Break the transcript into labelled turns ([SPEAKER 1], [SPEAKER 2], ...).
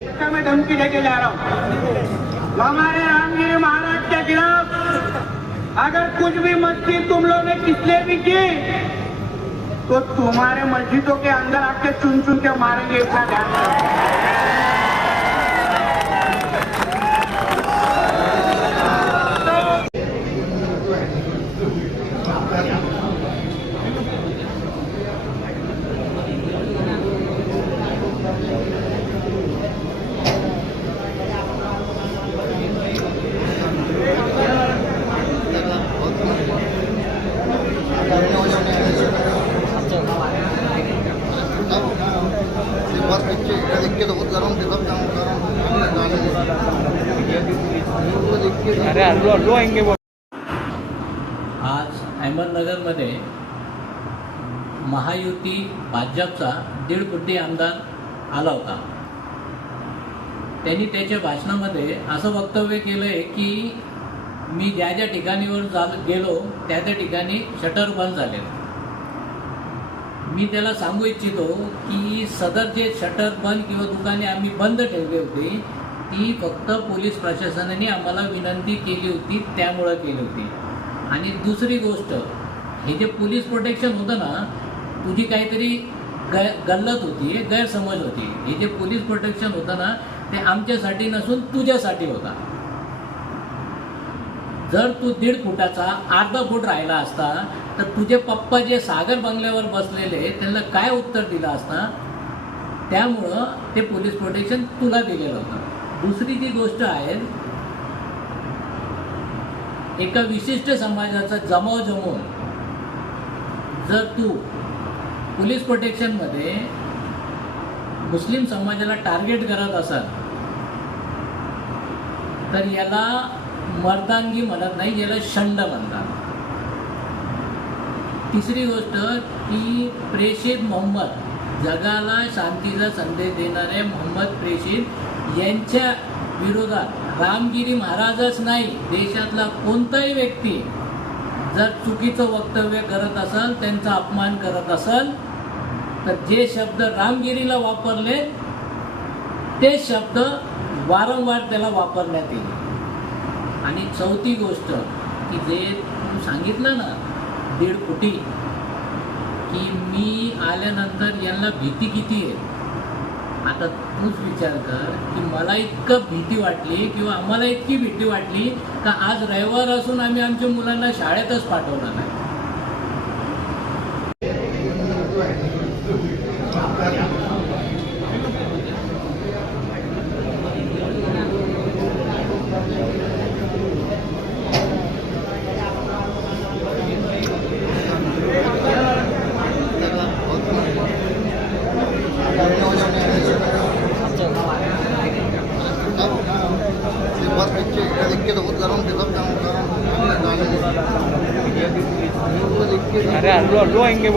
[SPEAKER 1] इसका मैं धमकी देके जा रहा हूँ। हमारे रामगिरी महाराज के खिलाफ अगर कुछ भी मस्जिद तुम लोग ने किसने भी की तो तुम्हारे मस्जिदों के अंदर आके चुन चुन के मारेंगे इतना ध्यान
[SPEAKER 2] आज अहमदनगरमध्ये महायुती भाजपचा दीड कोटी आमदार आला होता. त्यांनी त्याच्या भाषणामध्ये असं वक्तव्य केलं आहे की मी ज्या ज्या ठिकाणीवर जा गेलो त्या त्या ठिकाणी शटर बंद झाले मी त्याला सांगू इच्छितो की सदर जे शटर बंद किंवा दुकाने आम्ही बंद ठेवली होती ती फक्त पोलीस प्रशासनाने आम्हाला विनंती केली होती त्यामुळं केली होती. आणि दुसरी गोष्ट हे जे पोलीस प्रोटेक्शन होतं ना तुझी काहीतरी गै गल्लत होती गैरसमज होती. हे जे पोलीस प्रोटेक्शन होतं ना ते आमच्यासाठी नसून तुझ्यासाठी होता. जर तू दीड फुटाचा अर्धा फूट राहिला असता तर तुझे पप्पा जे सागर बंगल्यावर बसलेले त्यांना काय उत्तर दिलं असता? त्यामुळं ते पोलीस प्रोटेक्शन तुला दिलेलं होतं. दुसरी जी गोष्ट आहे एका विशिष्ट समाजाचा जमाव जमवून जर तू पोलीस प्रोटेक्शनमध्ये मुस्लिम समाजाला टार्गेट करत असाल तर याला मर्दानगी म्हणत नाही याला शंड म्हणतात. तिसरी गोष्ट की प्रेषित मोहम्मद जगाला शांतीचा संदेश देणारे मोहम्मद प्रेषित यांच्या विरोधात रामगिरी महाराजच नाही देशातला कोणताही व्यक्ती जर चुकीचं वक्तव्य करत असेल त्यांचा अपमान करत असेल तर जे शब्द रामगिरीला वापरले ते शब्द वारंवार त्याला वापरण्यात येईल. आणि चौथी गोष्ट की जे तू सांगितलं ना दीड कोटी की मी आल्यानंतर यांना भीती किती आहे? आता तूच विचार कर की मला इतकं भीती वाटली किंवा आम्हाला इतकी भीती वाटली का आज रविवार असून आम्ही आमच्या मुलांना शाळेतच पाठवणार नाही.
[SPEAKER 3] देख के तो बहुत गर्म थे सब काम गर्म
[SPEAKER 4] अरे हल्लो हल्लो आएंगे वो